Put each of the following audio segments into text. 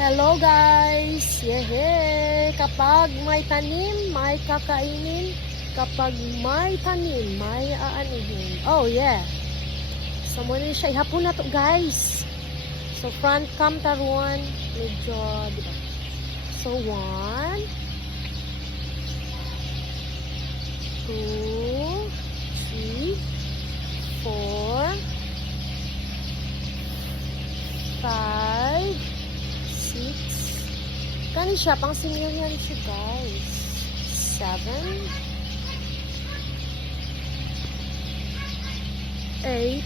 Hello guys! Yehe! Kapag may tanim, may kakainin. Kapag may tanim, may aanihin. Oh yeah! So muna siya. Ihapon na to guys. So front cam taruan. Medyo, diba? So 1 2 3 4 5 6. Kani siya, pang senior yan siya guys. 7 8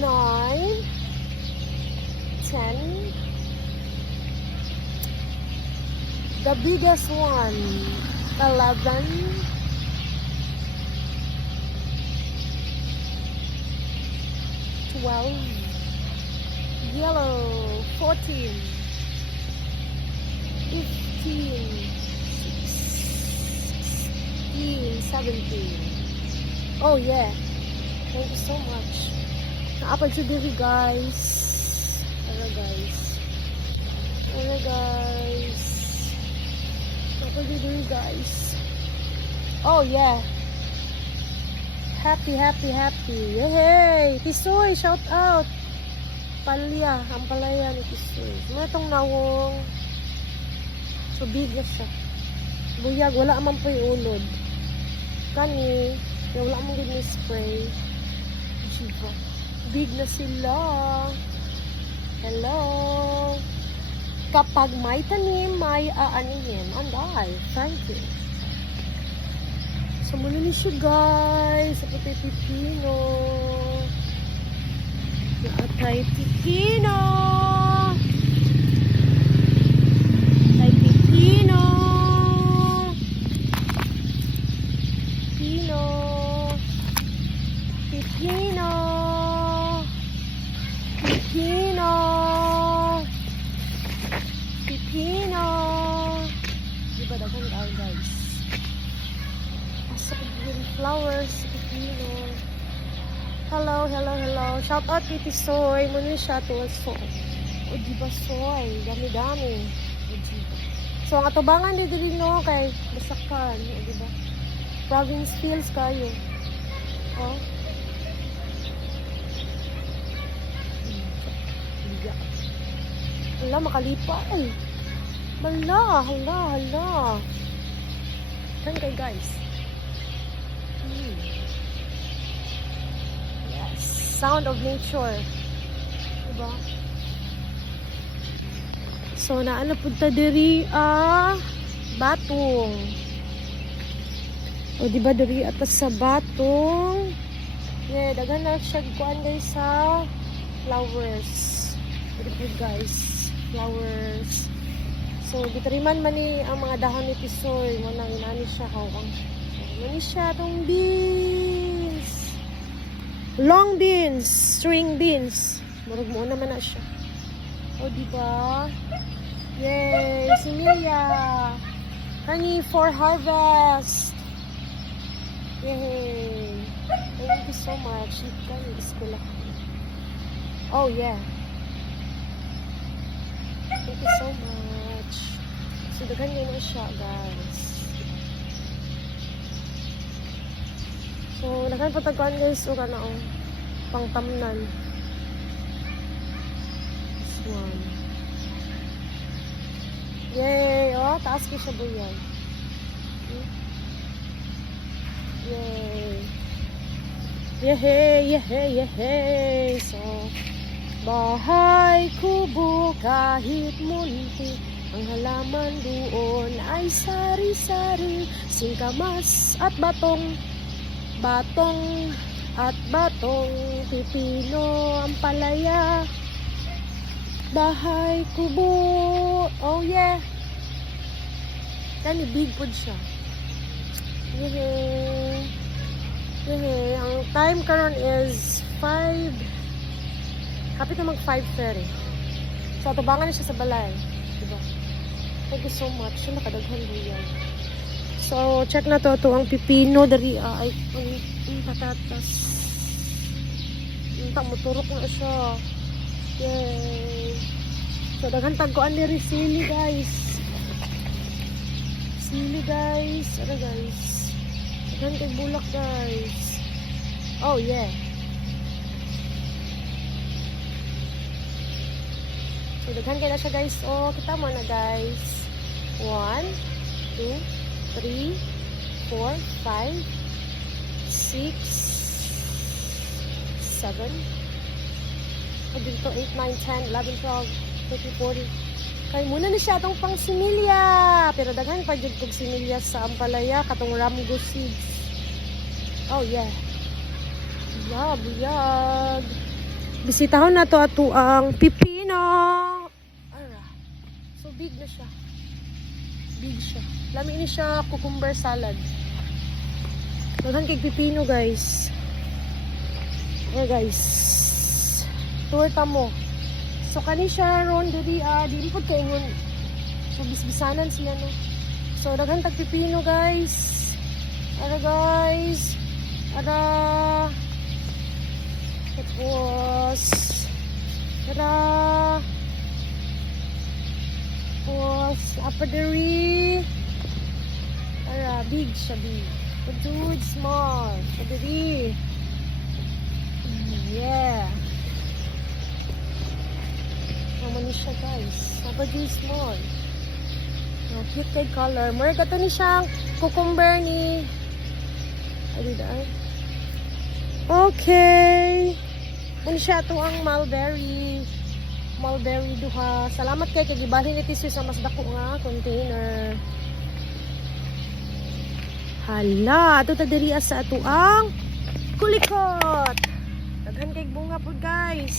9 10. The biggest one 11 12. Yellow 14 15 16 17. Oh yeah, thank you so much. Naapag siya diri guys. Hello guys. Hello guys. Naapag siya diri guys. Oh yeah. Happy. Yay! Tisoy, shout out. Palya, ang palaya ni Tisoy. Ano itong nawong? So big na siya. Buyag, wala man po yung ulod. Kani, wala man din yung spray. Diba? Big na sila. Hello. Kapag may tanim, may aanihin. Anday. Thank you. So muna ni siya guys. Sa patay pipino. Patay pipino. Patay pipino. Pipino. Pipino. Pipino. Pipino. Diba dagang daw guys. Asa yung flowers. Pipino. Hello. Shout out kay Tisoy. Muna siya to so. O diba soy. Dami. O diba. So ang atubangan dito din no kay Basakan. O diba. Province feels kayo. Oh. Hala, makalipa eh. Hala. Turn kay guys. Yes. Sound of nature. Diba? So, naana punta diri batong. O, diba diri atas sa batong. Yeah, dagan na siya kuan guys sa flowers. Diri guys, flowers. So, bitariman man ni ang mga dahon ni Tisoy. Manang inani siya hawang. Mani siya tong beans. Long beans, string beans. Murag mo naman na siya. O, diba? Yay! Si Mia! Honey for harvest! Yay! Thank you so much. Oh, yeah. Thank you so much. So, dagan nyo na siya, guys. So, dagan patagkuhan, guys. O, kana, pangtamnan. This one. Yay! O, taas ko siya buyan. Yay! Yehey! So, bahay kubo kahit munti, ang halaman doon ay sari-sari, singkamas at batong, pipino ang palaya, bahay kubo. Oh yeah! Kani big food siya. Yehey! Ang time karon is 5. Kapit na mag 5:30. So, atubangan na siya sa balay. Diba? Thank you so much. So, nakadaghan buyan. So, check na to ang pipino dari ay patatas. Unta mo turok na siya. Yay. So, daghan tagkuan diri sili, guys. Sili, guys. Ano, guys? Daghan kay bulak, guys. Oh, yeah. So, daghan kay na siya, guys. Oh, kita mo na, guys. 1, 2, 3, 4, 5, 6, 7, dito 8, 9, 10, 11, 12, 13, 14. Kaya muna na siya itong pang similya. Pero daghan pa dyan kong similya sa ampalaya. Katong ramgo seeds. Oh yeah. Buyag. Bisitahon na to ato ang pipino. Ara. So big na siya. Big siya. Lami ni siya cucumber salad. Daghan kay pipino, guys. Ayan, guys. Torta mo. So kani siya ron diri dili pud kay ngon. So bisbisanan siya no. So daghan tag pipino, guys. Ara, guys. Ara. Tapos ara. Tapos apa diri. Ara, big siya, big. Dude, small. Diri. Yeah. Naman ni siya, guys. Napagay small. Oh, cute kay color. More gato ni siyang cucumber ni... Ay, daan. Okay. Ano siya ito ang mulberry. Mulberry duha. Salamat kay kagibahin ni Tisoy sa mas dako nga container. Hala. Ito tadiriya sa ito ang kulikot. Daghan kay bunga po, guys.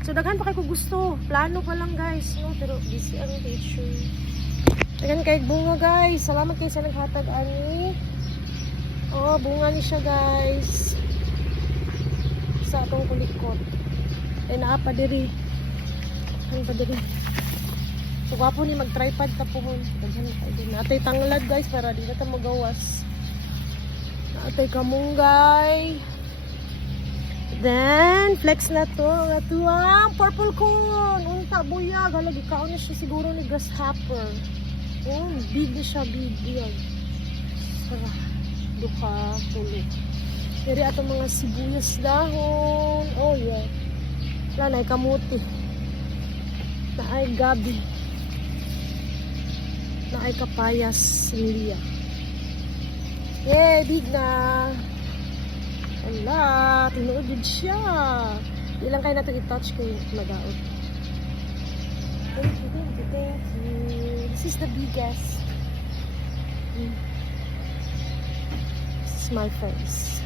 So, daghan pa kayo kung gusto. Plano pa lang, guys. No? Pero, busy ang teacher. Daghan kayo bunga, guys. Salamat kayo sa naghatag, ani. Oo, bunga ni siya, guys. Sa atong kulikot. Ay, naapa diri. Ano pa diri? So, wapo ni mag-tripod tapuhon. Daghan kayo din. Natay tanglad, guys, para di na ito magawas. Natay kamunggay. Then, flex na to. Ito ang purple corn. Unta, buyag. Halagi ka na siya siguro ni grasshopper. Oh, big na siya. Big. Buyag. Sarah. Duka. Tuloy. Pero ato mga sibuyas dahon. Oh, yeah. Wala na ay kamuti. Na ay gabi. Na ay kapayas. Similya. Yay, big na. Wala, tinuod din siya. Ilang kayo natin i-touch kung magaot. Thank you, thank you, thank you. This is the biggest. This is my face.